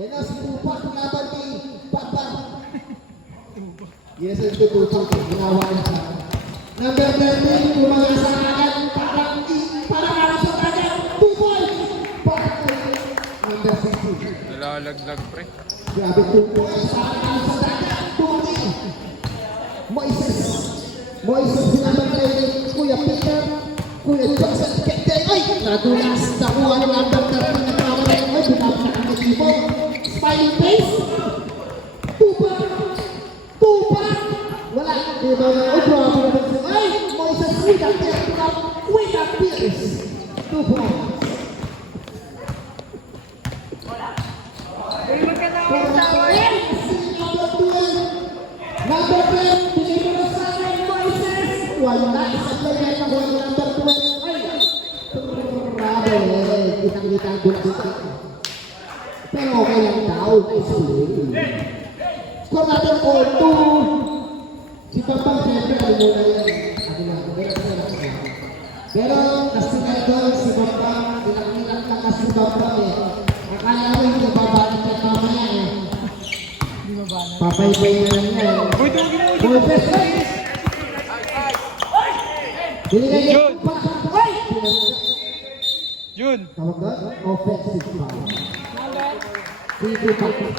Yan ang sinupak laban ni Papa. Yes, ang tutupak. Ginawa niya sa number 13, kumanga sa kanan. Parang sa kanan. 2 points. Number 16. Nalalaglag pre. Grabe 2 points. Parang sa kanan. 2 Moises. Moises sinaman kayo ni Kuya Peter. Kuya Johnson. Kete. Ay! Nadulas. Nakuha ng number 13 na kamara. Ay! Binapit ang equipo. Smiling face. Tupa. Wala. Diba? Ay! Grabe naman siya. Ay! Moises with a Pierce. With a Pierce. 2 points. Number 10, binigyan mo sa akin, Moises. Wala, isang player na wala number 12. Ay! Grabe, kitang-kita ang gulak-gulak. Pero okay lang daw, nice play. Score natin 4-2. Si Pampang siyempre, alam mo na yan. Pero, nasinay doon si Pampang, ilang-ilang lakas si Pampang eh. Akala mo hindi babalik ka mamaya eh. Papay-pay na lang yan. Moises! Binigay niya yung Pampang. Jun! Tawag doon? Offensive foul. Dito Pampang.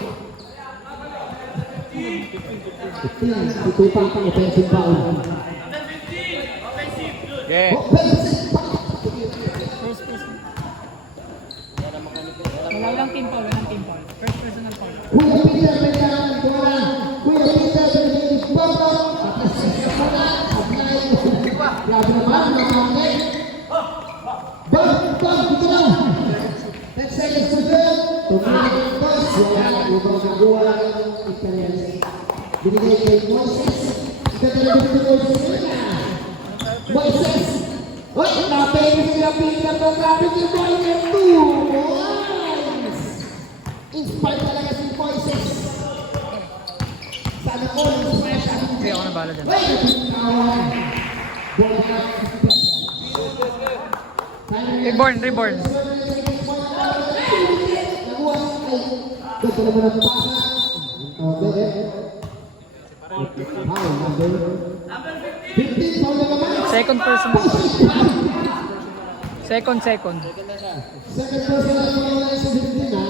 15. Dito Pampang, offensive foul. Yeah. Offensive foul. Walang team foul, walang team foul. First personal foul. Kuya Peter, may kailangan bola. Kuya Peter, binigay ni Pampang. Tapos sa bola, sablay. Grabe naman, nakakay. Bang, dito lang. 10 seconds to go. Tumulong ang boss. Wala, ibang nagawa lang yung experience. Binigay kay Moises. Ganda na dito Moises. Moises! Oy, napay sila Peter ng grabe si Moises 2 points! Inspired talaga si Moises. Sana all inspired siya. Hindi ako nabala dyan. Wait! Reborn. Ganda naman ang pasa. Foul number 15, foul na naman. Second personal foul. Second. Second personal foul na sa 15 ha.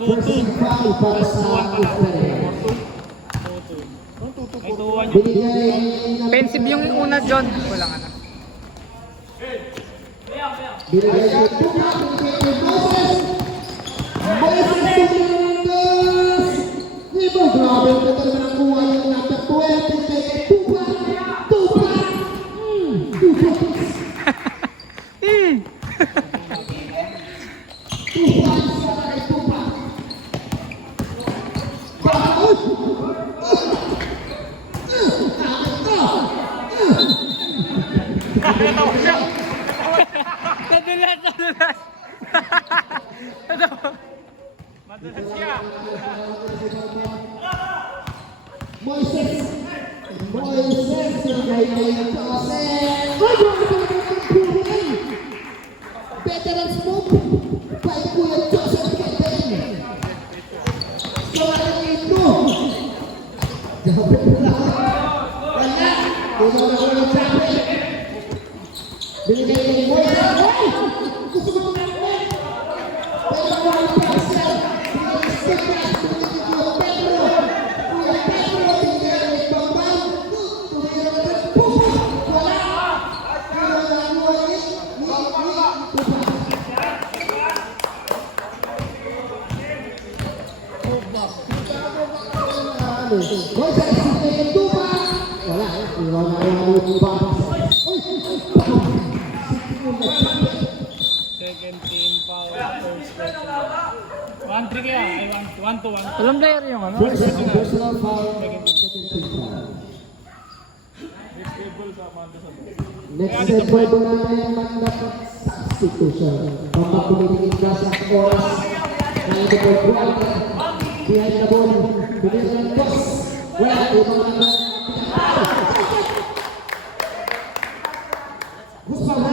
First foul para sa Australia. Binigay Pensive yung una, John. Wala ka na. binigay kay Tuka, binigay kay Moses. Moses Tumindos. Iba, grabe ang ganda naman ang kuha yung number 12. Binigay kay Tuka. Tuka. Nadulas. Madulas siya. Moises, binigay kay Joseph. Veterans move by Kuya Joseph Keten. Scoring ito. Grabe pula. Wala. Kumawa na ulit sa akin. Binigay kay Moises. Gusto mo na ulit. Pero wala pa siya. Binigay kay Kuya Pedro. Kuya Pedro, binigay kay Pampang. Tumira na ito. Wala. Moises, binigay kay Tupa. Wala. Iwan na yung Tupa. Second team foul. First personal. 1-3 kaya. 1-1. Walang player yung ano? Personal foul. Next step po ito natin yung mandapat substitution. Kapag tumitingin ka sa oras na ito po buwan behind the ball. Binigyan ng toss. Wala, ibang mandapat. Gusto ba?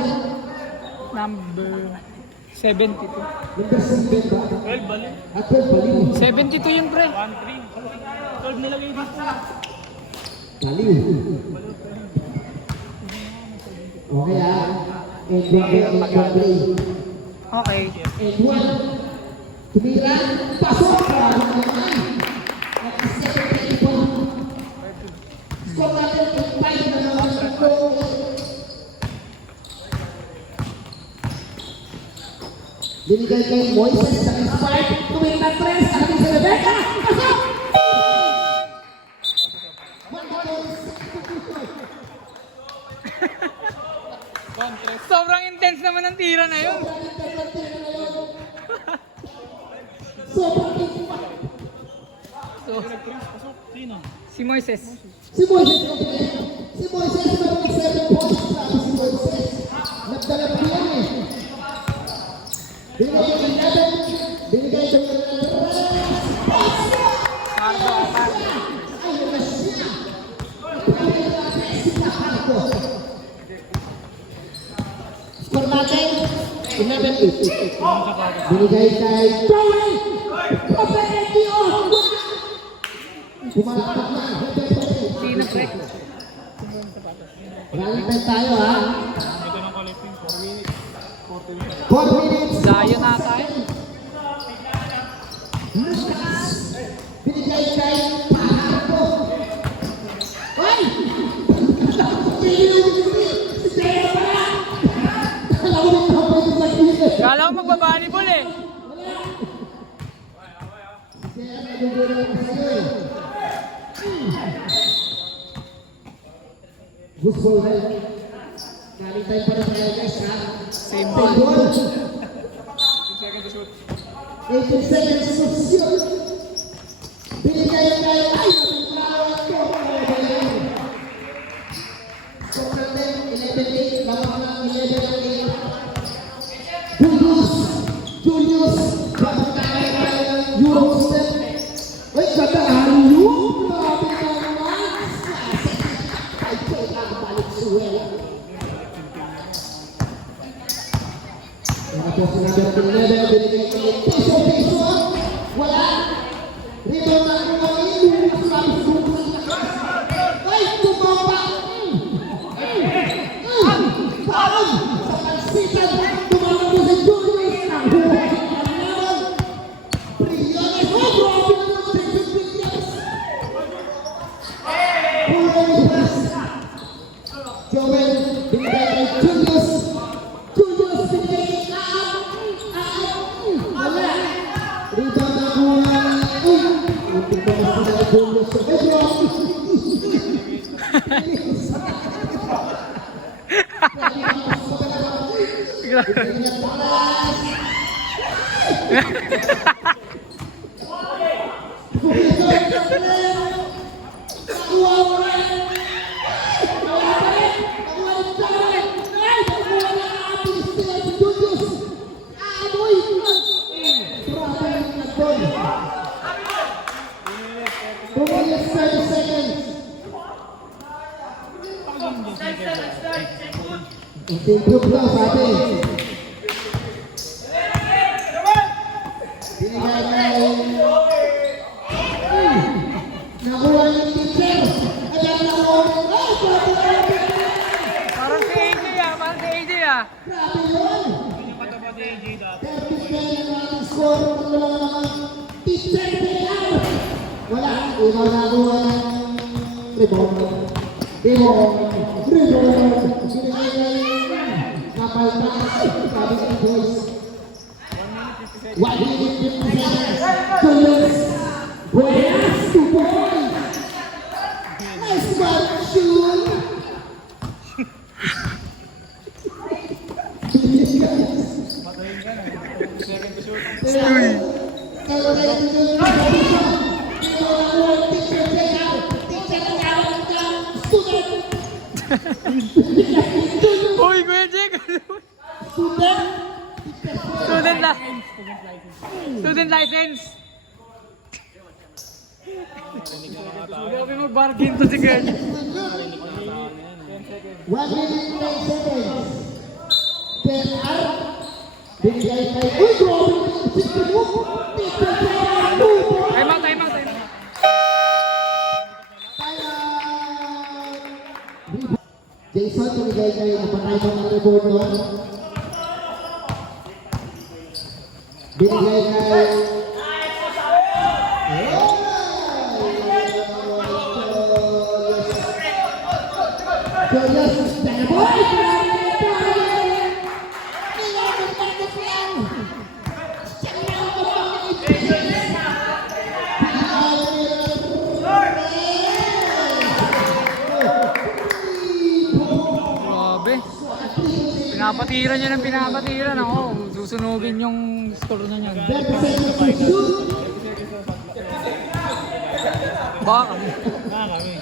Number 72. Number 7 ba? 12 balik. At 12 baliw. 72 yung pre. 1-3. 12 nilagay dito. Baliw. Okay ah. And one play. Okay. And one. Tumira. Pasok. At the second point. Score natin 8-5 na naman sa goal. Binigay kay Moises sa spike. Tumira 3 sa ating si Rebecca. Pasok! Sobrang intense naman ang tira na yun. Si Moises. Si Moises naman 7 points sa si Moises. Nagdala pa yan eh. Binigay kay 11. Binigay kay 11. Mardo apat. Ayun na siya. Si Mardo. Score natin 11-8. Binigay kay Joey. Paparetio. Pumalakpak na. Sino pre? Maraming tayo ha. Ito ng collecting 4 minutes. 4 minutes. Dayo na tayo. Lucas. Binigay kay Pahardo. Ay! Kala ko magbabalibol eh. Good ball, right? Galing tayo pa rin tayo guys ha. Same Ball. ball. 18 seconds to shoot. Binigay kay ay! Score natin 11-8. Bawang na 11-8. Julius. Bawang tayo kay Eurostep. Ay, ganda hayo. Grabe naman. Ay, kailangan balik suwela. Ano po sinabi natin 11, binigay kay Piso. Wala. Rito na kumain. Ay, tumapa. Parang sa pansitan. Tumapa po si Julius. Ang huwag ang naman. Brillante. Oh, grabe naman. Texas Williams. Puro pass. Joel, binigay kay Julius. Julius, binigay kay wala. Rebound na kuha. Muntik pa mas sila Julius. Medyo. Improve lang sa atin. Binigay kay nakuha yung teacher. Ayan nakuha. Parang si AJ ah. Parang si AJ ah. Grabe yun. 30 yung ating score. Kung wala naman teacher PR. Wala. Ikaw nakuha ng rebound. Binigay kay kapal pa. Sabi kay Boys. 1 minute 50 seconds. Julius. Buenas to Boys. Nice one, Jul. Uy, Kuya Jake! Student license! Grabe mag-bargain to si girl. 1 minute 9 seconds. Per hour. Binigay kay... Uy, grabe! Sige mo! Teacher Gerald, 2 points! Time out, time out, time out. Jason, binigay kay napatay mo ng rebound doon. Binigay kay... Julius Steboy! Grabe. Pinapatira niya ng pinapatira. Ako, susunugin yung score na niyan. 30 seconds to shoot! Baka kami.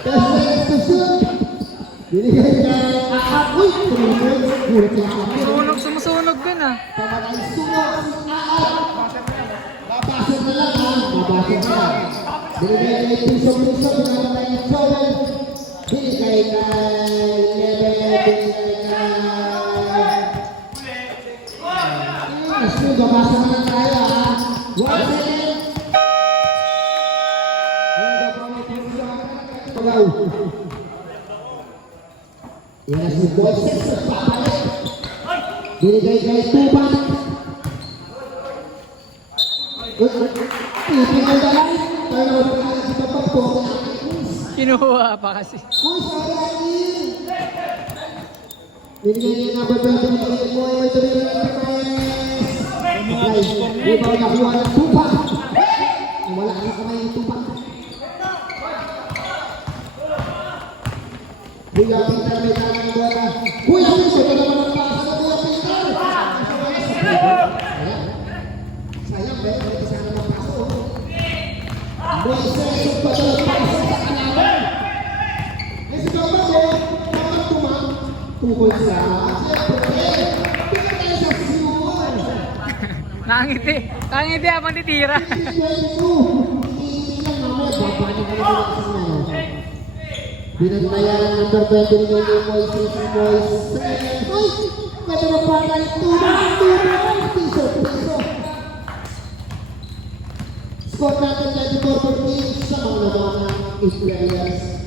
30 seconds to shoot! Binigay kay... Uy! Tumunog! Gulat lang ako. Sumusunog din ah. Pamatay sunog! Babasok na lang ha! Babasok na lang! Binigay kay Piso-Piso, pinamatay ni Joel. Binigay kay Lebe, binigay kay... Gusto, babasok na lang tayo ha! 1 second! Pagaw! Yan na si Moises sa papalit. Binigay kay Tuban. Ipinal na lang. Pero pagkakas si Kapag po. Kinuha pa kasi. Uy, sayangin! Binigay kay number 12. Binigay kay Moy. May tuloy na lang kay Rebound nakuha ng Tuban. Wala na kamay ng Tuban. Kuya Pintar may tanong bola. Kuya Pintar, ito naman ang pasa ng Kuya Pintar. Sayang ba? Ito sana mapasok. Moises, ito na pasa sa kalaban. Eh si Kapag ko, bakit tumang? Tukol siya. Siyempre, pinatay sa sinuan. Nakangiti. Nakangiti habang titira. Hindi lang mamaya, babalik ka naman sa sinano. Binantayan ng number 20 ni Moises. Uy! Ganda ng pala ni Tuban! Piso! Score natin 24-14 sa mga naman ng 8 players.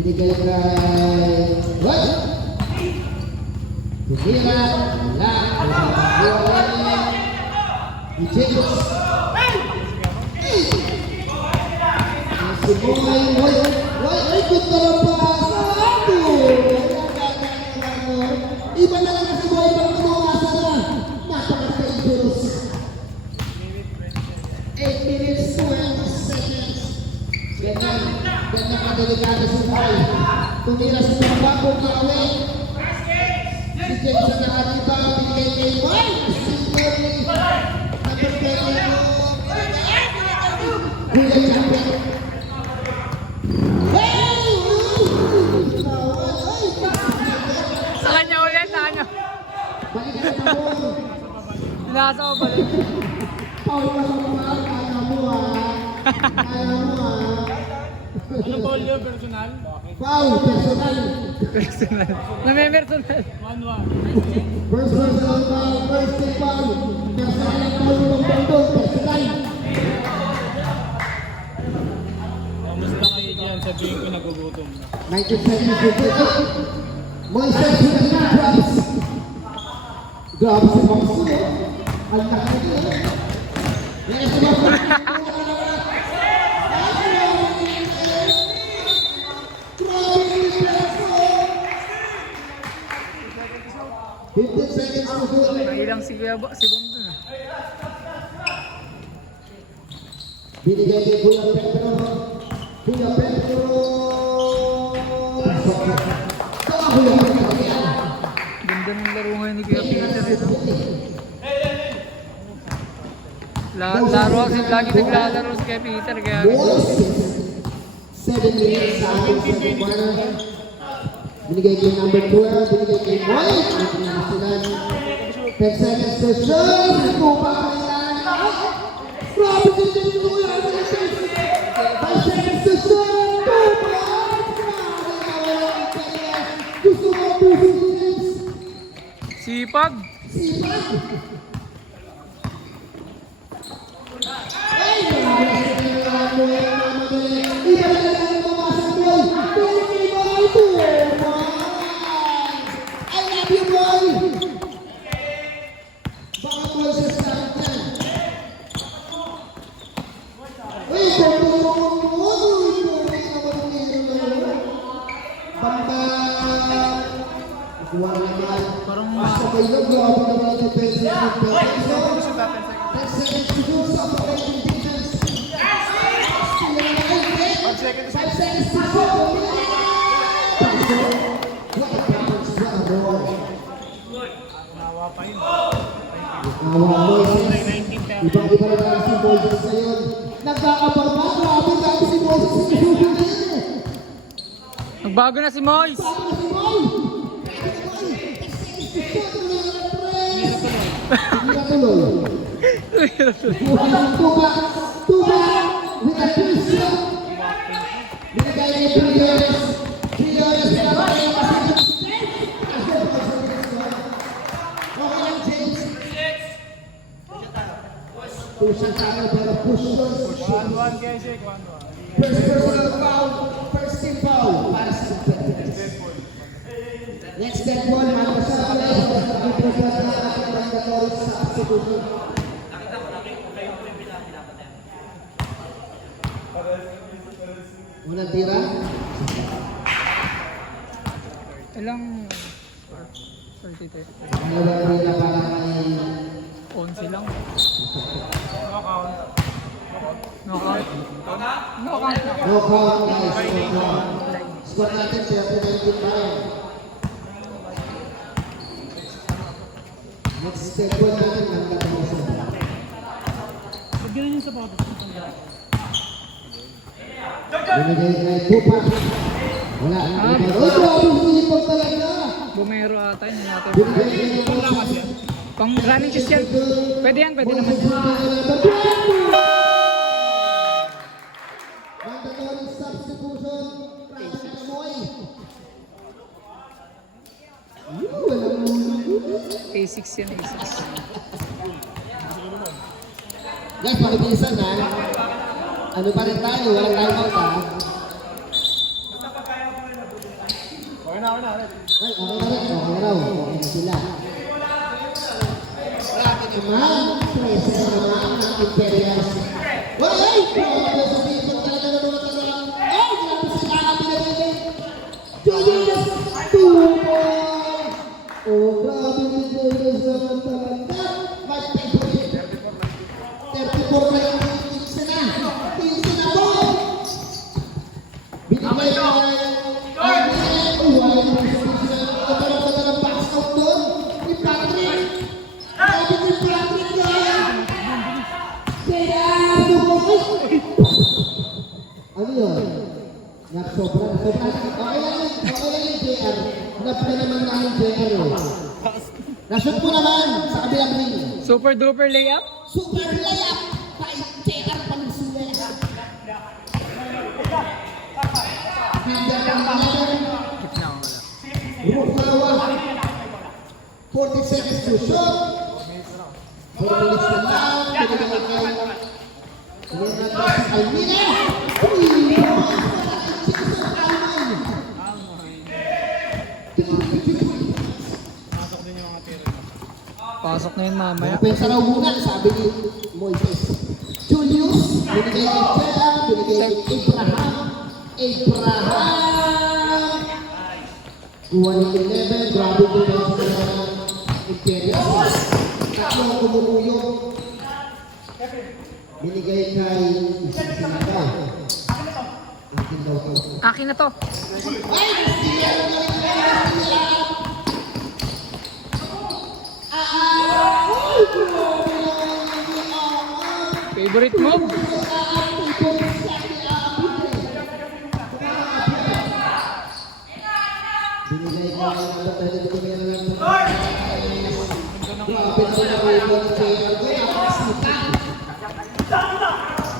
Binigay kay... What? Bukira! Wala! Wala! Ni James! Si Boy, ay ganda ng pasa! Iba na lang si Boy pag kumasa na. Napaka-dangerous. 8 minutes, 12 seconds. Ganyan ka-delikado si Boy. Tumira sa bagong kawe. Si James na nakatiba, binigay kay Boy. Si Boy, number 20. Kuya Champion. Sa kanya ulit, sa kanya. Balikan na mo. Pinasa ko balik. Paul ka sa mga kaya mo ha. Kaya mo ha. Ano ba ulit personal? Paul, personal. Personal. Name-personal. 1-1. First personal Paul, first team Paul. Personal ang Paul ng Bandol, personal. Kamusta kayo dyan? Sabihin ko nagugutom. 19 seconds to go. Moises, grabs. Grabs si Mamsu. Ang laki nila. Yes, Mamsu. 15 seconds to go. Nailang si Kuya si Bong dun. Binigay kay Kuya Pedro. Kuya Pedro. Kuya Pedro. Ganda ng laro ngayon ni Kuya Peter. Laro kasi lagi naglalaro si Kuya Peter. Kaya 7 minutes sa ating second quarter. Binigay kay number 12. Binigay kay Moy. Binigay 10 seconds to shoot. Ito pa kailangan. Grabe din din ito. 5 seconds to shoot. 2 points. Gusto mo 2 seconds. sipag. Si Ay, iba na lang ang pumasok, boy. Binigay mo ang 2 points. I love you, boy. Baka boy sa start na. Uy, tutulong mo. Bambang. Kuha naman. Parang Basta kayo, grabe naman ang defense ng Philippines. 10 seconds to go sa operating defense. 5 seconds to go. What a balance, what a roll. nawa pa yun. Awa mo, ibang-iba na lang si Moses ngayon. Nagkakabarba, grabe dahil si Moses sinusunod na yun eh. Nagbago na si Moise. Bago si Moy! Hindi na tuloy. Tuba with a twist shot. Binigay ni Briones. Briones na ba kayo kasi okay lang, James. Push tayo para push first. 1-1 kaya siya, 1-1. First personal foul. First team foul para sa Philippines. Next dead ball, mga kasama na yung nag-prepare na ating mandatory substitution. Unang tira. Ilang 32. Unang tira para kay 11 lang. Knockout. Knockout. Knockout. Knockout, guys. Knockout. Score natin 39 tayo. Next step po natin ang katapusan. Pagyan yung sapatos. Binigay kay Tupac. Wala. Oh, grabe sipag talaga. Bumero ata yun. Yata. Binigay kay Tupac. Pang running cheese yan. Pwede yan, pwede naman yan. Mandatory substitution. Para sa Kamoy. A6 yan, A6. Guys, pakibilisan na. Ano pa rin tayo? Walang timeout ha. Okay na. Ay, okay na rin. Okay na raw. Okay na sila. Naman, presa naman ng Imperials. Ay! Grabe sa sipag talaga na naman talaga. Ay! Grabe sa kakapinagigay. Julius! 2 points! Oh, grabe si Julius naman talaga. My favorite. 34 na lang. 15 na. 15 na po! Binigay na. Ay, wala yung position. Nagkaroon ka na ng pass out doon. Ni Patrick. Sabi ni Patrick yan. Kaya, ano yun? Nagsobra. Okay lang yung JR. Hanap ka naman namin JR eh. Nashoot mo naman sa kabilang ring. Super duper layup. Super layup. JR pa ng sila. Hindi ka naman. Gitna ko wala. Group dalawa. 40 seconds to shoot. 4 minutes na lang. Pinagay kay Leonardo Almina. Pasok na yun mamaya. Pensa raw muna, sabi ni Moises. Julius, binigay kay Chela, binigay kay Abraham. Kuha ni 11, grabe ko na yung Imperials. Tatlong kumuluyong. Binigay kay Isasaka. Akin daw to. Akin na to. Ay! Castilla! Castilla! Favorite move. Binigay ko ang ano tayo dito kaya lang. Grabe na sila ko yung mga JR ko. Nakasita.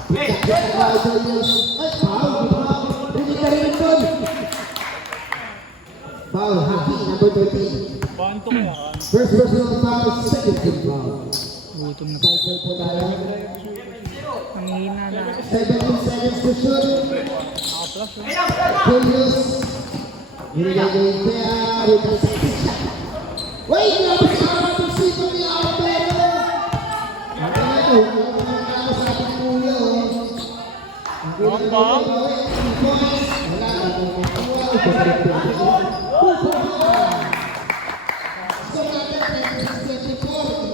Ay, foul. Binigay rin doon. Foul, happy, number 13. First personal foul, second team foul. Gutom na po. Cycle po tayo. Manghihina na. 17 seconds to shoot. Julius. Binigay kay Tea with the second shot. Wait! Grabe si Arthur Sito ni Arthur! Ang ito, ang sa ating kuya. Ang Bang! wala na. So natin, 24.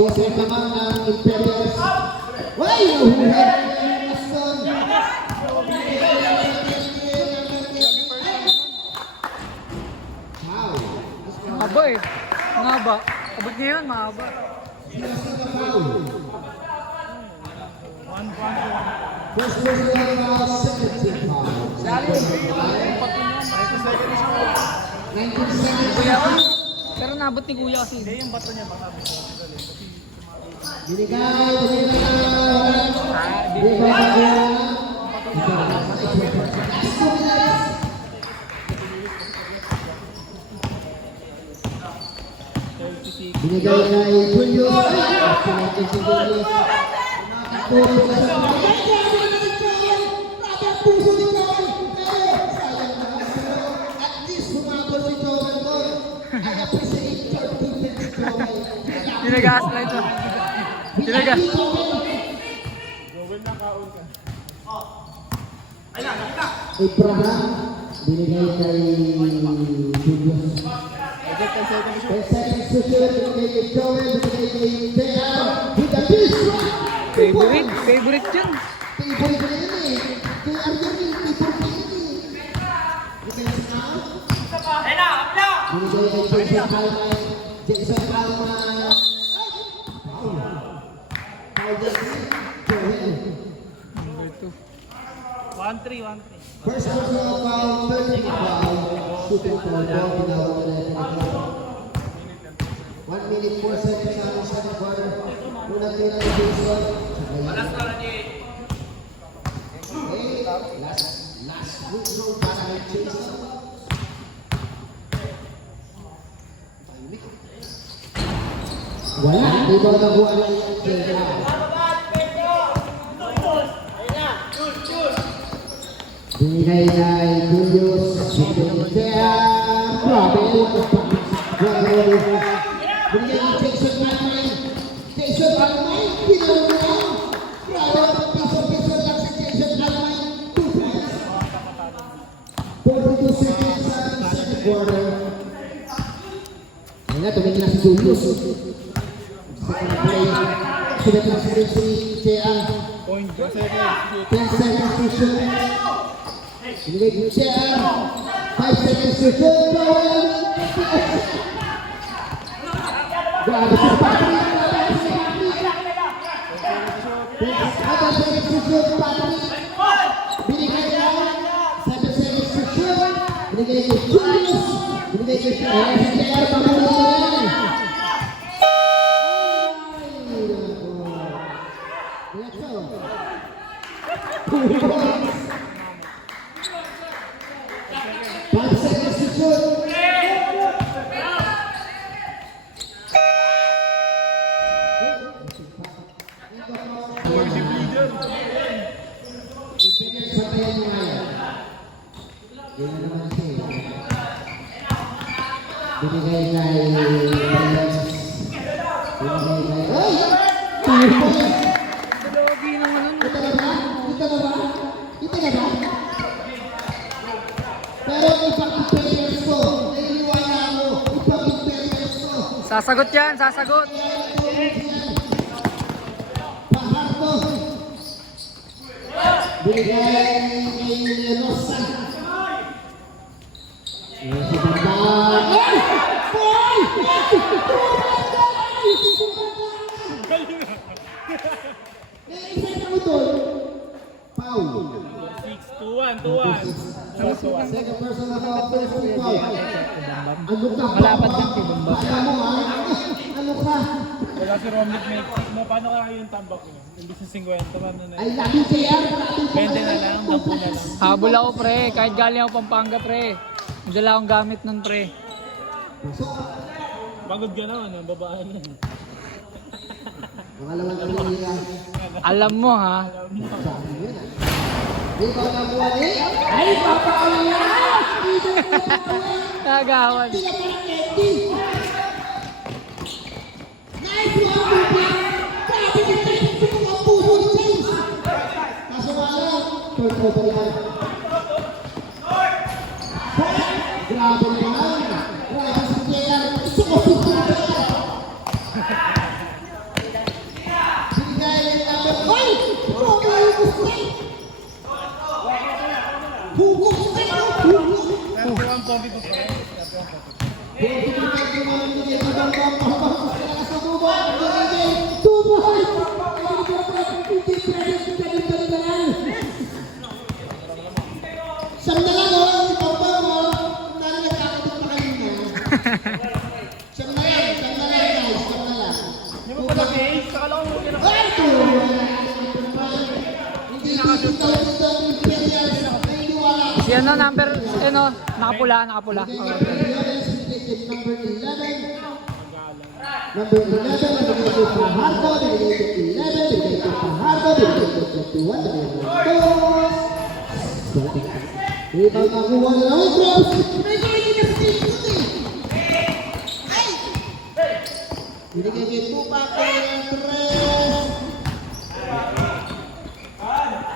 12 naman ng Imperials. Why? Mahaba eh. Mahaba. Abot niya yun, mahaba. First personal foul, second team foul. 19 seconds. Kuya ka? Pero nabot ni Kuya kasi. Hindi, yung bato niya baka. Binigay. Binigay kay Julius. Pinagay si Julius. Puso ni Joel. Sayang na. At least humabol si Joel doon. I appreciate your defense, Joel. Ginagaslight mo. Ginagas. Abraham. Binigay kay Julius. 10 seconds to shoot. Binigay kay Joel. Binigay kay Tea. With a big shot. Favorite. Favorite yun. Favorite ko na yun eh. Kay Arjun, favorite ko yun eh. Defense out. Binigay kay Jason Alman. Jason Alman. Foul Jason. Joel. Number 2. 1-3. First personal foul, third team foul. Shooting for ball, binawa na natin ito. 1 minute, 4 seconds sa ating second quarter. Unang tira ni Jason. Okay, last free throw para kay Jason. Wala, hindi ba nabuha ng Jason? Binigay kay Julius. Binigay kay grabe yun. Binigay kay Jason Alman. Jason Alman, pinalo mo lang. Grabe, piso-piso lang si Jason Alman. 2 points. 42 seconds sa second quarter. Ayun na, tumingin na si Julius. Second play. Sunod na si Tea. 10 seconds to shoot. Binigay ko siya. 5 seconds to shoot. Grabe si Patrick. 5 seconds to shoot, Patrick. Binigay niya. 7 seconds to shoot. Binigay kay Julius. Binigay kay siya. Si JR pamulong mo yan. Five seconds to shoot. Imperials sa tayo mo ngayon. Yan na naman siya. Binigay kay Imperials. Binigay kay... Ay! 2 points! Logi naman nun. Kita na ba? Kita na ba? Kita na ba? Pero ipag-Imperials ko. Nainiwala ako. Ipag-Imperials ko. Sasagot yan, sasagot. Paharto. Binigay kay Rosa. Si Bambang. Ay! Boy! Naisip ako doon. Pau. 2-1. Second person na ako. First team foul. Ano ka? Malapad lang si Bambang. Alam mo ha? Ano ka? Wala si Romnick may mo, paano kaya yung tambak mo? Imbis na 50, paano na Ay, lagi JR. 20 na lang, 10 na lang. Habol ako pre, kahit galing ako Pampanga pre. Dala akong gamit nun pre. Pagod ka naman, ang babae na. Pangalawang kanina. Alam mo ha. Di ba nakuha ni? Ay, papakala! Nagawan. Nice one, Rupa! Grabe ka tayo sa mga puso ni James! Kaso nga lang, third quarter yan. Grabe naman! Grabe si JR! Sumapit na JR! Binigay yung number 5! Grabe yung gusto! Hugok sa hugok! 31-42 pa rin. 31-42. Hindi mo pala base, sakala ko muna na. Si ano number, ano, nakapula, nakapula. Number 11, binigay ko Fajardo, binigay ko 11, binigay ko Fajardo, binigay ko 21, binigay ko 2. Ibang nakuha na lang, Cross! Binigay ko na sa ikot eh! Ay! Binigay ko 2 pa ko ng 3.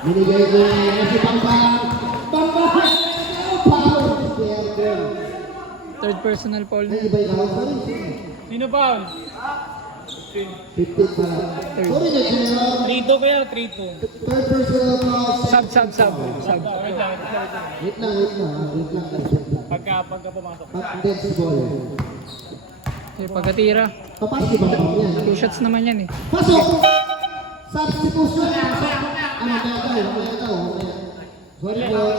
Binigay ko na si Pampang. Pampang! Power! Third personal foul. Ay, iba yung pa rin. Sino foul? 15 pa lang. Sorry na, General. 3-2 kaya, 3-2. Third personal foul. Sub. Wait lang. Wait lang. Pagka pumasok. Pag-dance ball. Okay, pagkatira. Papasok ba yan? 2 shots naman yan eh. Pasok! Substitution. Ano daw? Sorry po.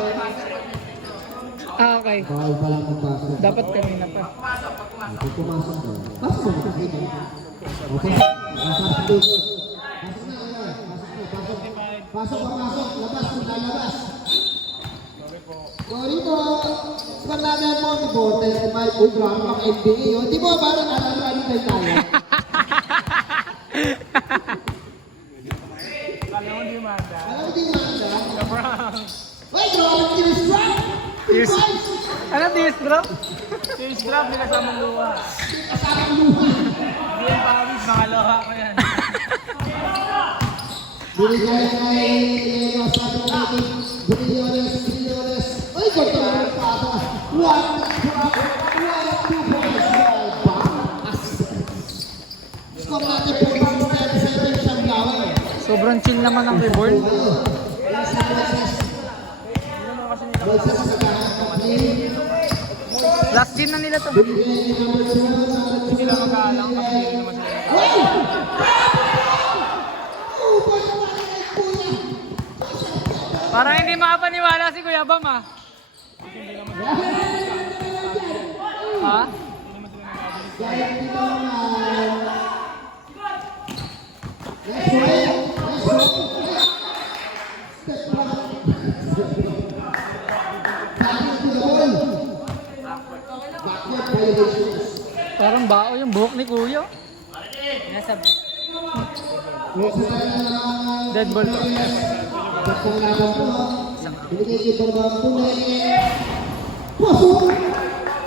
Ah, okay. Bawal pa lang magpasok. Dapat kanina pa. Ito pumasok daw. Pasok mo kasi. Okay. Substitution. Pasok. Labas. Sorry po. Sa namin mo, si Bortel, si Mike Udra, ang mga NBA. Di mo, parang alam tayo. Kala mo di manda. Alam mo din manda? The Browns. Wait, grabe yung team strike! Yes. Ano this bro? Change drop, nila sa mong luha. Kasama luha. Hindi yung pawis, mga luha ko yan. Binigay kay Leo sa ating Brillones. Ay, ganda na yung pata. What a 2 points by Score natin po yung 7 siyang gawin. Sobrang chill naman ang reward. Moises sa kakakapin. Last game na nila to. Binigay kay number 2 sa Hindi sila magkaalang kasi hindi naman sila magkaalang. Wow! Oh, basta kay Kuya. Parang hindi makapaniwala si Kuya Bam ah. Ha? Gaya di ba naman? Next one. Step back. Back to the ball. Backward violations. Parang bao yung buhok ni Kuya. Dead ball to. Tatlong laban po. Binigay kay Barbang Tunay. Pasok!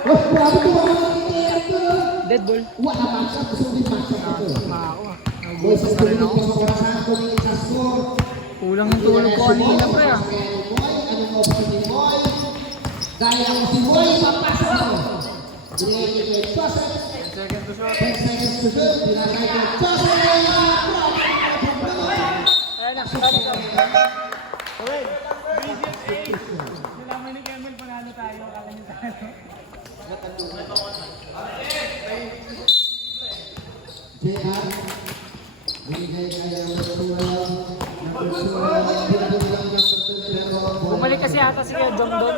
Oh, grabe ko mga nakikita ito. Dead ball. Wala matchup. Gusto din matchup ito. Mako ah. Boys, Nagugutom ang pa rin tuloy ako. pa sa orasan ko ng isa score. Kulang yung tulog ko kanina pre ah. Anong option ni Boy? Dahil ako si Boy, papasa mo. Binigay kay Joseph. 10 seconds to shoot. Binagay kay Joseph. Nilaman ni Kemel, panalo tayo. Akala niyo tayo. JR. Binigay kay Bumalik kasi ata si Kuya Jong doon.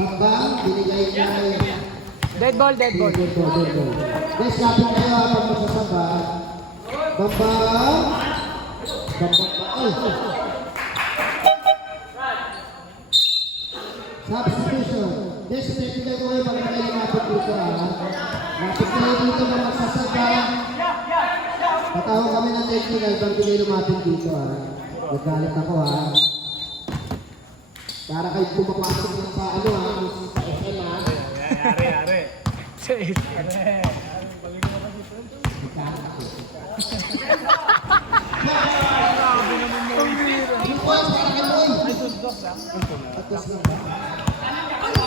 Bambang, binigay kay Dead ball, dead ball. Good ball, good ball. Guys, lapit kayo ha pag magsasamba. Bambang. Bambang ba? Ay! Substitution. Guys, tinitigan ko kayo pag kayo lapit dito ha. Lapit kayo dito na magsasamba. Tatawag kami ng technical pag kayo lumapit dito ha. Nagalit ako ha. Para kayo pumapasok ng sa ano ha. Sa SM ha. Are. Safe.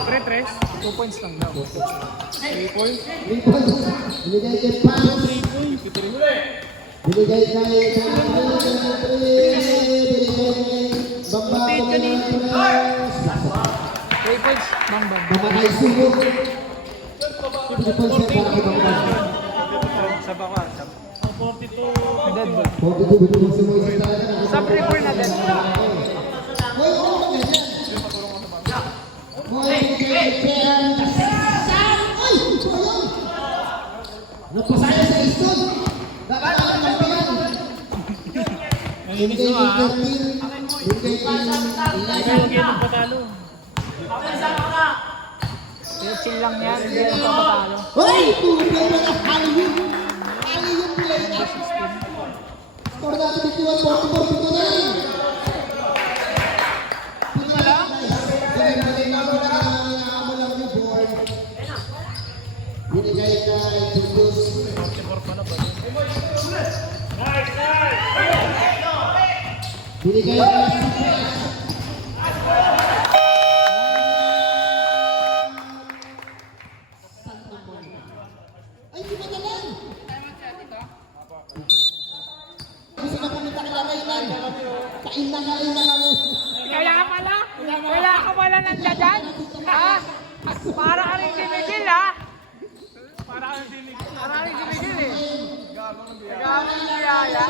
Pre-tres. 2 points lang daw. 3 points. Binigay kay Pans. Binigay kay Bambang. 3 points. Bang bang. Mamakay sumo. Triple set para kay Bambang. Sa baka. 42. Dead ball. 42 bitin si Moises talaga. Sub refer na dead ball. Hoy, ano ba ganyan? Hoy, binigay kay Ken. Ay, ito yun. Napasaya sa isod. Dapat ang kampiyan. Binigay kay 13. Binigay kay 11. Patalo. Chill lang yan. Hindi yan papatalo. Hoy! Tubig na lang! Alley-oop! Alley-oop play! Score natin dito 44 pito na rin! Pito na lang? Binigay na mo na mo lang yung board. Binigay kay Julius. Binigay kay Sucres. Ay, di ba naman? Gusto na pumunta ka na Rayman. Kain na kami. Kaya ka pala nandiyan dyan? Ha? Para ka rin si Miguel, ha? Para ka rin si Miguel, eh. Gagawin si Yaya.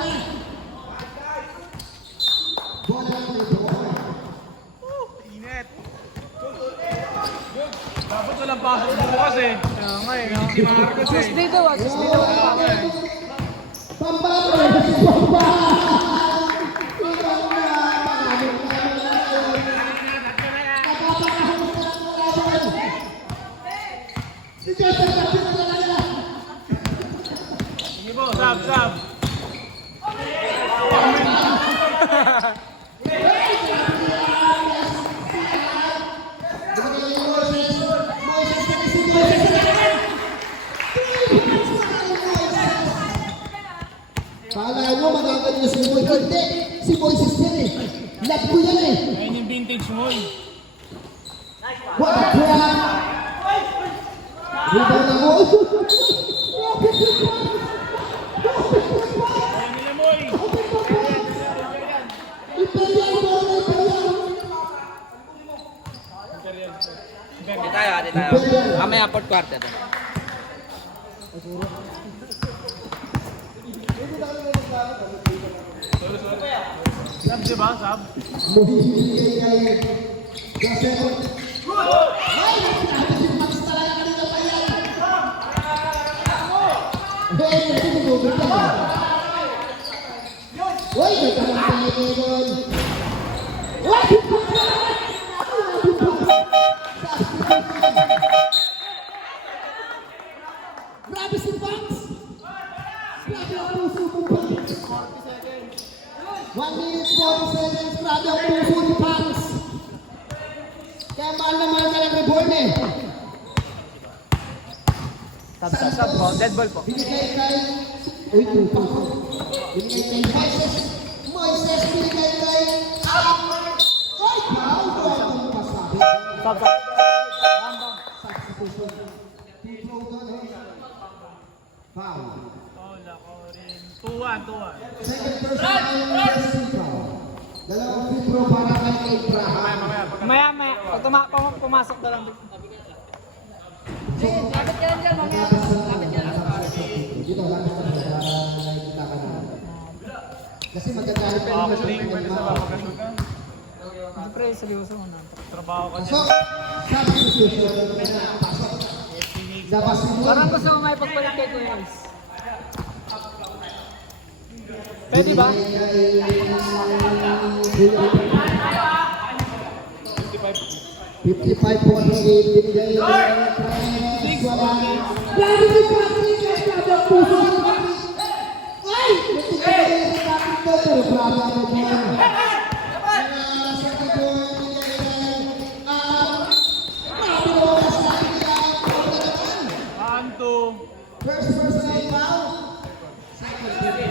Bola lang may bola. Init. Dapat walang pasok bukas eh. Kaya nga, eh, no? Si Marcos eh. Tuesday daw, ah. Tuesday daw. Pambang! Sige po, sab. Kala mo magaganyo si Moises. Hindi! Si Moises yan eh. Love ko yan eh. Ayun yung vintage mo eh. What a crap! Rebound ako. Ayun nila mo eh. Imperial mo! Di tayo. Mamaya fourth quarter. Sab, di ba? Sab. Mohihili kay Gasero. Ay! Si Max talaga kanina pa yan. Hey, kasi nagugod ka. Uy, may kalang tayo doon. Uy! Grabe si Max! Grabe ang puso mo, Max! 1 minute 40 seconds, grabe ang puso ni Max! Kaya mahal na mahal ka ng reborn eh! Sub po. Dead ball po. Binigay kay... Uy, tupa ko. Binigay kay Moises. Moises, binigay kay... Ay, wow! Grabe ang masabi. Sub, sub. Bang bang. Substitution. Two-throw doon eh. Foul. Paul ako rin. 2-1. Second person ay first foul. Dalawang free throw para kay Abraham. Maya. Pag pumasok na lang. Lapit ka lang dyan, mamaya. Dito, lapit ka lang. Nakikita ka na. Kasi magagalit ka naman sa mga lima. Siyempre, seryoso mo na. Trabaho ka Pasok! Substitution. Pasok. Labas si Moy. Parang gusto mo may pagpalit kay Kuya Ice. Pwede ba? 55-48 binigay ng Triangle. Grabe si Patrick! Grabe ang puso ni Patrick! Ay! Natin ka ba yung Patrick ko? Pero grabe ang puso. Anto. First personal foul. Second foul.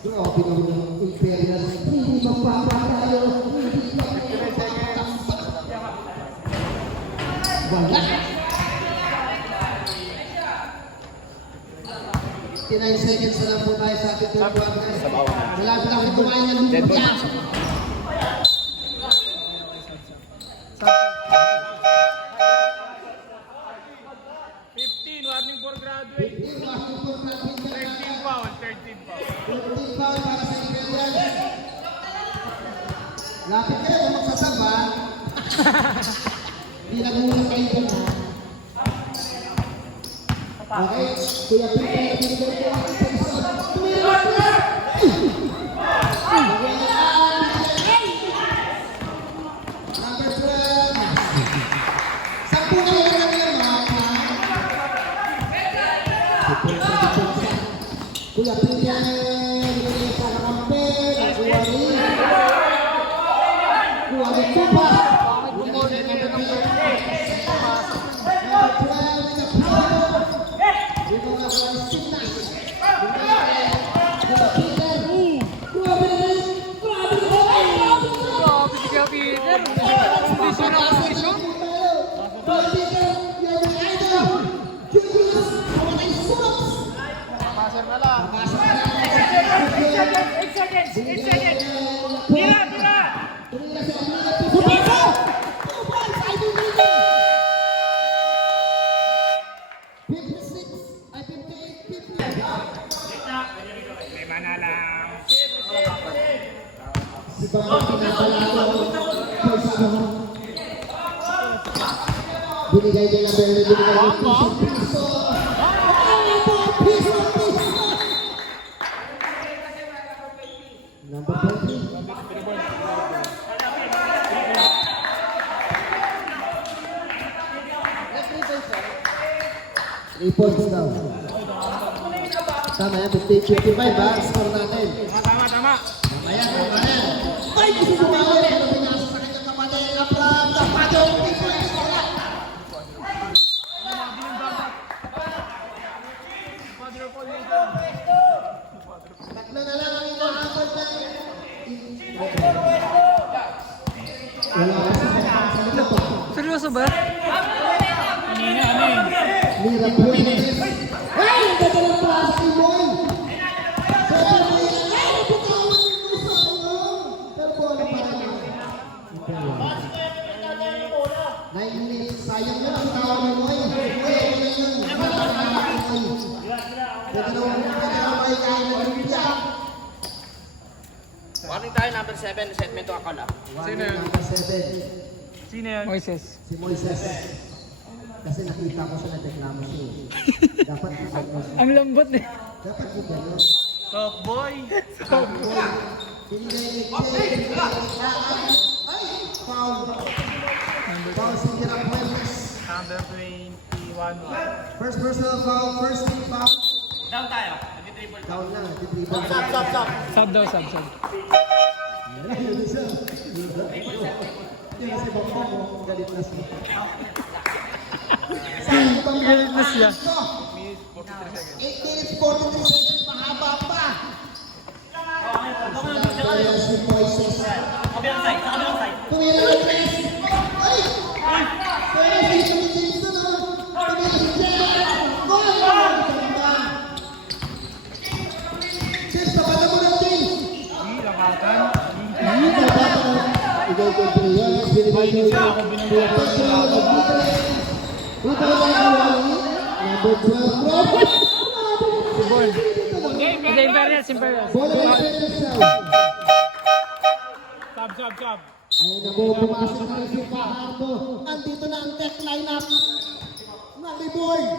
Grabe naman yung Imperial. Hindi magpapatayo. Hindi magpapatayo. Wala. 59 seconds na lang po tayo sa ating third quarter. Malapit ako kumain ng lupa. 15, warning for graduate. 13 foul, 13 foul. 15 foul para sa Imperial. Lapit kayo kung magsasaba. Hindi nag-ulang kayo doon, ha? Okay, Kuya Peter, binigay ko ang person. Tumira ko! Number 12. Sampu na lang yan, mga Kuya Peter, binigay sa kampe, nagkuha rin. Kuha rin po pa. Grabe si Kuya Peter. Kondisyon ang kondisyon. Passer na lang. 8 seconds! 8 seconds! Tira! Tira! Binigay din ang berde, binigay ng piso. Piso! Number 20. Three points daw. Tama yan, 55 ha, score natin. Tama, tama. Mamaya, mamaya. Ay, gusto mo ba ulit? Ano pinasa sa kanyang kapatid? Napram, tapado, 3 points. Tatlo na lang ang inaabot na. Wala ka sa likod pa. Seryoso ba? Kanina, ano eh. Mira Puentes. Ay! Ang ganda ng pasa ni Boy! Sabi mo yan, ay! Napatawan mo sa ano! Pero po, ano pa naman? 9 minutes, sayang na ang tawag ni Boy. Boy, ano yun? Pwede naman may kaya ng Olympia. Warning tayo, number 7, segment to ako lang. Sino yun? Number 7. Sino yan? Moises. Si Moises. Kasi nakita ko siya nagreklamo siya. Dapat Ang lambot eh. dapat po gano'n. Top boy. Binigay ni Jay. Ay! Foul. Foul si Mira Puentes. Number 21. First personal foul, first team foul. Down tayo. Nag-dribble. Foul na, nag-dribble. Sub daw, sub. Yun isa. Yung si Bambang mo, galit na siya. Galit na siya. 8 minutes, 43 seconds, mahaba pa. Kaya si Moises. Tumira ng Tres. Ay! Kaya si Jason, no? Tumira si Tres. Goal! Sis, tapalan mo natin. Lakatan. Hindi na bata. Ikaw ko Trias, binibay ko yung number 12. Hindi, Imperials. Bola ng Imperials. Sub. Ayan na po, pumasok na rin si Fajardo. Andito na ang tech lineup. Naliboy.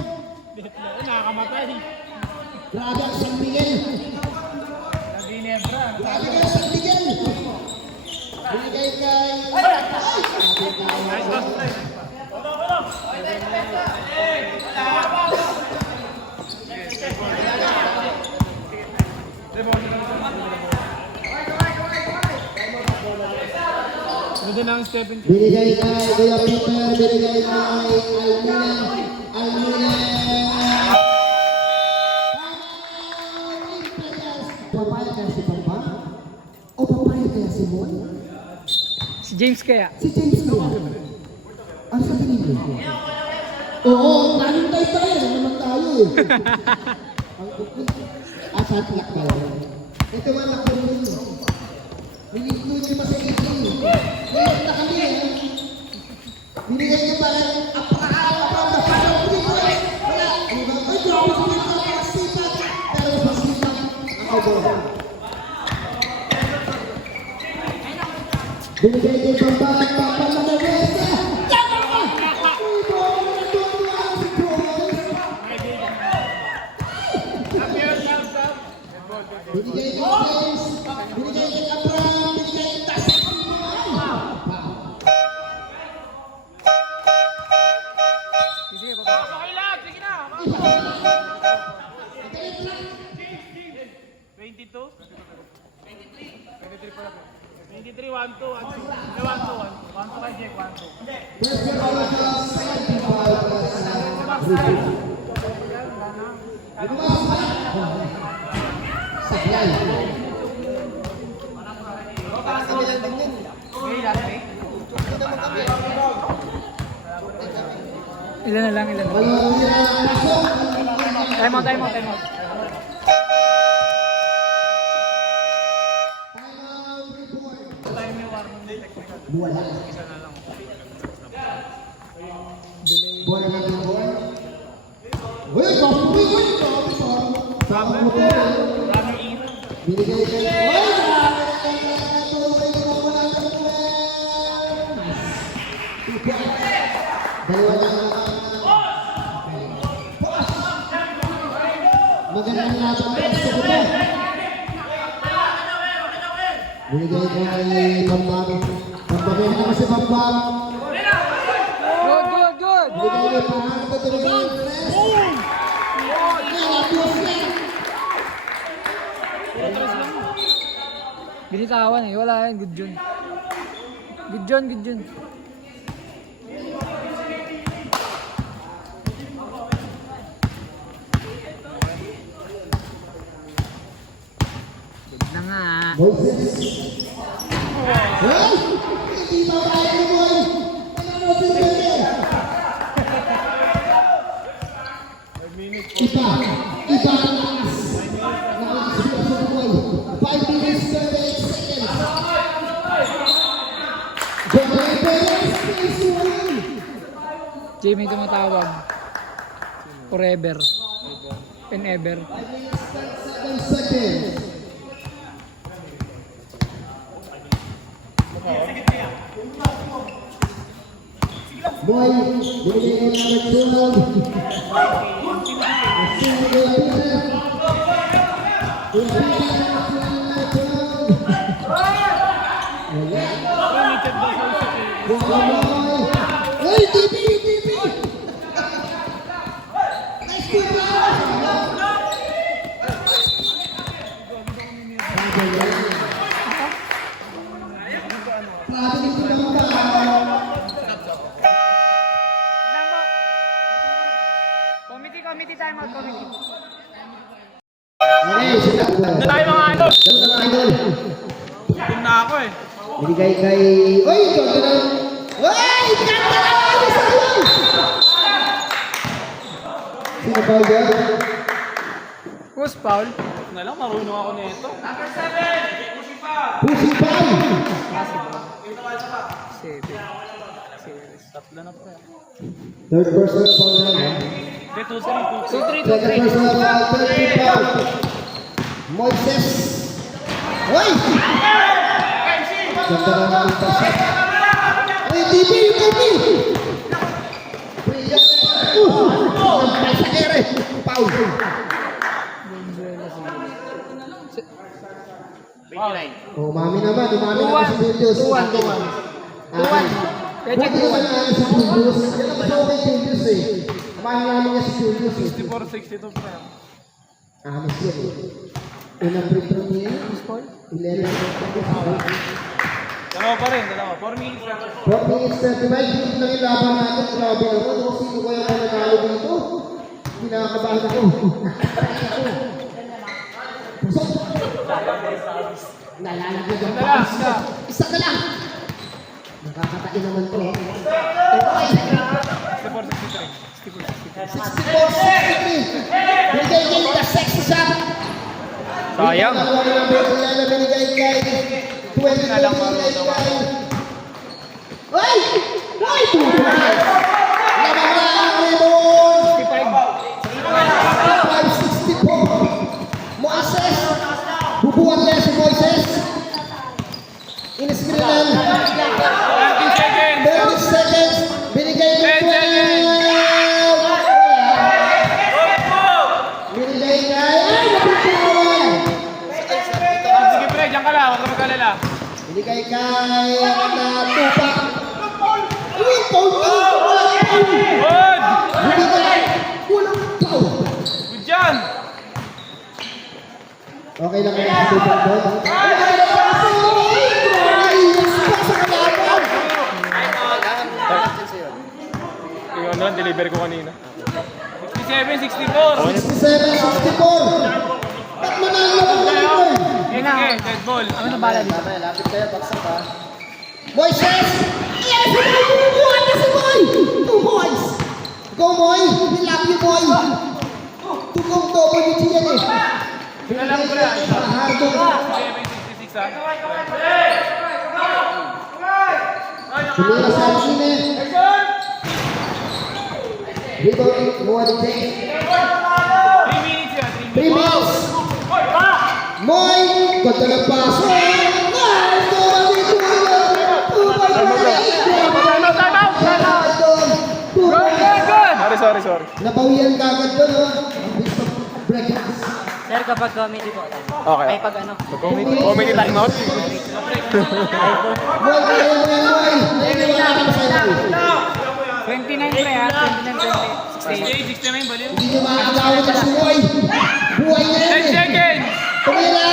Nakakamatay. Grabe ang San Miguel. Ginebra. Grabe ang San Miguel. Binigay kay... Nice pass play. Ganda ng Stephen. Binigay kay Kuya Peter. Binigay kay Almina. Almina. Papayag kaya si Papa? O papayag kaya si Moy? Si James kaya. Si James kaya? Ano sa tingin mo? Oo, nanintay tayo. Ano naman tayo eh. Asatlak tayo. Ito man ako rin. Binigay niyo pa sa ito. Ngayon na kami eh. Binigay niyo parang apakaawa pa na parang pinigay. Wala. Ano ba? Ay, grabe ko yung mga sipat. Pero mas sipat. Ako ba? Binigay niyo pa parang papamanawesa. Tama ka! Ibo, natutuwa si Boys. Binigay kay James, binigay kay Abraham, binigay kay Tasik. Sige, papa. Okay lang, sige na. 22? 23 pala. 23, 1, 2, 1, 2. 1, 2, 1. 1, 2 kay Jake, 1, 2. First year all adults, 75 plus review. Saklay. Ilan na lang, ilan na lang. Walang tira ang pasok. Time out, time out, time out. Timeout report. Wala. Buwan na ng buwan. Uy, kapuwi ko yun. Sabi mo ko. Binigay kay... Uy, grabe na natulay ko wala ng buwan. Dalawa lang ang... Magandang laban para sa kuto. Binigay kay Bambam. Bambam na kasi Bambam. Good, good, good. Binigay kay Fajardo. Binigay kay Tres. Nalapos na. Binitawan eh, wala yan. Good yun. Good yun, good yun. Good na nga. Moses. Hey! Hindi ba kaya ni Boy? Ano mo pinili? Iba. Iba ang lakas. Nakakasipag sa Boy. 5 minutes 38 seconds. Jordan Perez, space win. Jamie tumatawag. Forever. And ever. 7 seconds. Boy, binigay ko na McDonald. Asin ko yung pina. Yung pina na McDonald. Wala. Boy. Hey, TV! TV! Nice good pass! Grabe nito naman ba? Committee time out, committee. Okay, sila. Ito tayo mga idol. Sila mga idol. Gutom na ako eh. Binigay kay... Uy! Ganda na! Uy! Ganda na! Sino ba yan? Who's foul? Na lang, marunong ako nito. Pusi Pal! Tatlo na pa. Third person foul na lang. Okay, 2-3. 2-3, Second 2-3. person foul, third team foul. Moises! Uy! Ganda na ng pasa. Ay, TV! Nampay sa ere. Paul. 29. Oh, umami naman si Julius. 2-1. Buti naman na si Julius. Yan ang gusto ko kay Julius eh. Amahin namin niya si Julius eh. 64-62 pa yan. Amis yun eh. Unang free-throw niya. 11. Dalawa pa rin, dalawa. 4 minutes lang. 4 minutes 35. Dito lang yung laban natin. Grabe ako. Kung sino ko yung nanalo dito. Hindi nakakabahan ako. Pusok. Nalalagay ang Dala, pass. isa. Isa ka lang. Nakakatain naman to. 64-63. Binigay niya yung sexy shot. Sayang. Binigay kay 20 binigay kay... Ay! Ay! Nabalaan rin 564. Moises. Bubuhat niya si Moises. Iniskrinan. 30 seconds. 30 seconds. Binigay ni 10 seconds. Binigay kay... Ay! Nabitawan! Sige pre, dyan ka lang. Huwag ka mag-alala. Binigay kay... Tupak. Uy! Paul! Walang Paul! Good! Binigay! Walang Paul! Good dyan! Okay lang kaya sa Tupak doon. Ay! Sa kalaban! Yung ano lang, deliver ko kanina. 67-64. 67-64! Ba't manalo ka dito eh? Sige, dead ball. Ano na bala dito? Moises! Yes! Bubuhat na si Moy! 2 points! Go Moy! We love you Moy! Tukong WG yan eh! Alam ko na. Hardo! 67-66 ha. Sumira sa Alcine! Rebound, Moa de Jake. 3 minutes yan. 3 minutes! Moy! Ganda ng paso! Ay! Tumali! Sorry. Nabawian ka agad doon, oh. Best of breakdance. Sir, kapag comedy po. Okay. Ay, pag ano? Comedy time out. Moy, kaya mo yan, Moy! Naiiwala ka na sa'yo. 29 pre ha, 29, 68, 69, baliw. Hindi nyo makakagawin na si Moy. Buhay na yan 10 eh. seconds. Tumira!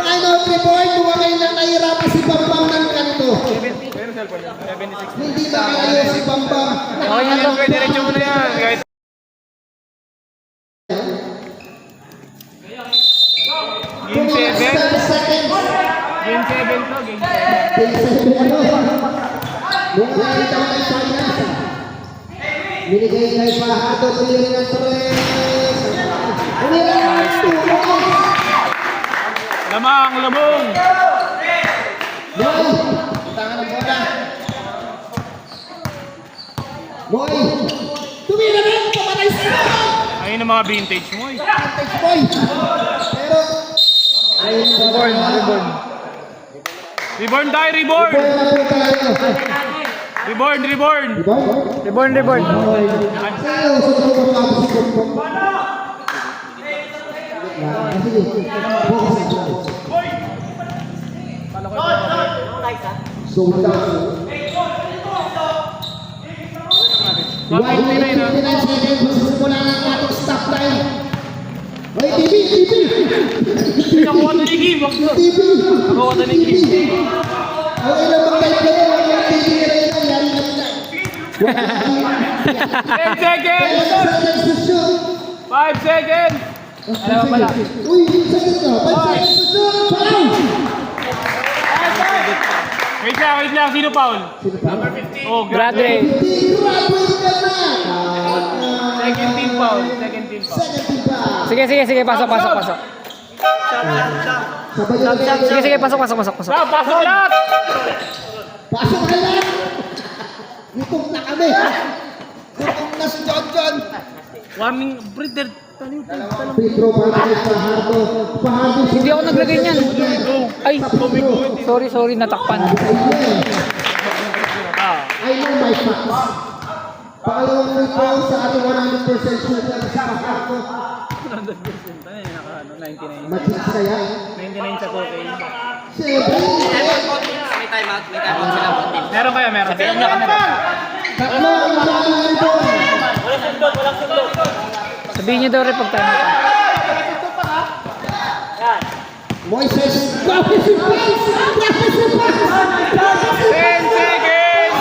Final report, kung kayo na nahirapan si Bambam ng kanto. Pero cellphone yan. 76. Hindi makakayo si Bambam. Okay yan to. Okay, diretso mo na yan. Kahit Game 7. 7 seconds. Game 7 to. Game 7. Nung nakita ko ng finals, binigay kay Fajardo, tuloy ng 3. Tumira ng 2 points. Lamang, labong. Moy! Tangan ng bola. Moy! Tumira na! Pamatay sa bola! Ayun ang mga vintage mo eh. Vintage boy! Pero... Ayun sa bola. Reborn tayo, reborn. Boy na po tayo. Reborn. Reborn? Reborn. Sa'yo, sa tulong mo ako si Kumpong. Sige, focus na siya. Sold out. 59 na. 59 seconds, magsisimula na ang ating stop time. Ay, TV! Nakuha na ni Kim. TV! Nakuha na ni Kim. Okay lang mag-type kayo, huwag yung TV na yun, yari kami na. 10 seconds. 10 seconds to shoot. 5 seconds. Alam mo pala. Uy, 10 seconds na. 5 seconds to shoot. Foul! Wait lang. Sino foul? Number 15. Oh, Graduate. Hindi, graduate ka na. Second team foul. Second team pa. Sige, pasok. Sabay yung lagay. Sige, pasok. Pasok lahat. Pasok ka lang. Gutom na kami. Gutom na si John John. 1 minute. Free throw para kay Fajardo. Fajardo. Hindi ako naglagay niyan. Ay, sorry, natakpan. I know my facts. Pangalawang free throw sa ating 100% shooter sa Fajardo. 100%. Ano yun? 99. Matches kaya? 99 sa 2K. Siyempre. May timeout sila. Meron kaya, meron. Sabihan niyo kami. Tatlo ang mga ito. Sabihin niyo daw rin pag tayo na. Moises. Grabe si Paz! Grabe si Paz! 10 seconds!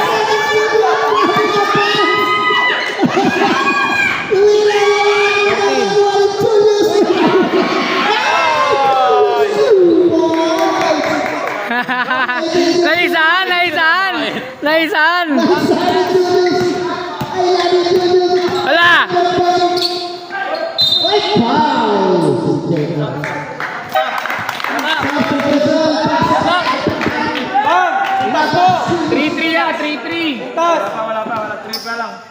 Naisan! Wala! Wow! 3-3 yan, 3-3. Wala pa. 3 pa lang.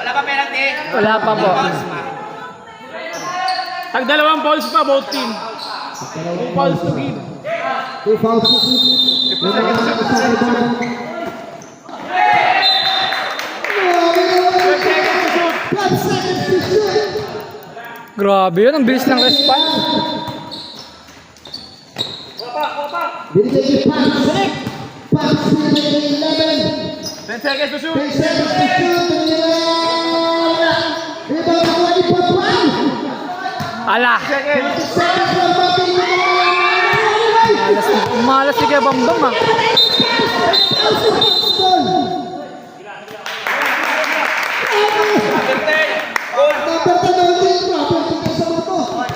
Wala pa penalty. Wala pa po. Tag dalawang balls pa, both team. 2 balls to give. 2 fouls to keep. Grabe yun, ang bilis ng response. Binigay kay Paz. Paz binigay kay 11. 10 seconds to shoot. 10 seconds to shoot. Rebound nakuha ni Pagwan. Ala! 20 seconds lang bating Malas si Kuya Bambam ah.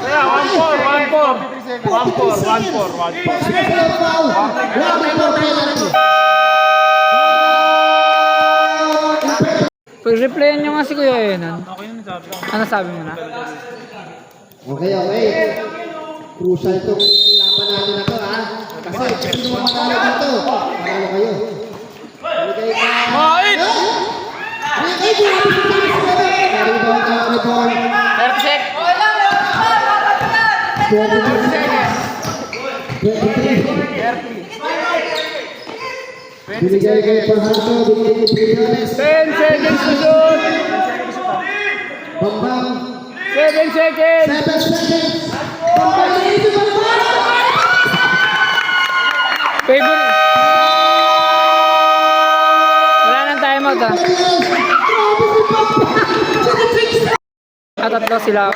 Kaya, 1-4. Pag-replyan nyo nga si Kuya Enan. Okay yun sabi ko. Ano sabi mo na? Okay. Crucial itong laban natin na to, ha? Kasi sino manalo dito? Manalo kayo. Binigay ka. Mait! Binigay ko. Rebound ka, rebound. 30 seconds. 23. Binigay kay Fajardo, binigay kay Briones. 10 seconds to shoot! Bambang. 7 seconds! 7 seconds. Bambang, dito Bambang. Favorite. Wala nang timeout ah. Tatlo sila.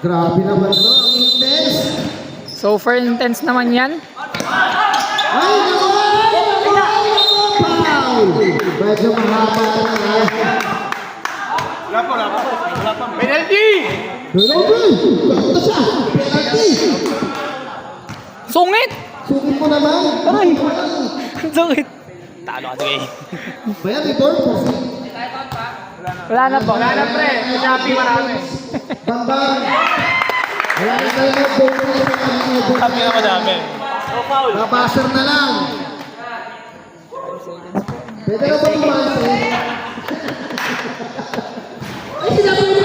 Grabe naman no, ang intense. So far intense naman yan. Ay, foul! Medyo mahaba na. Wala pa. Penalty! Penalty! Bakit siya? Penalty! Sungit! Sungit mo naman. Aray! Sungit! Talo ka sige. Bayan, Igor. Wala na po. Wala na pre. Shopee marami. Bambang. Wala na tayo na. Shopee na madami. Babaser na lang. Pwede na ba tumansin? Ay, sinabi mo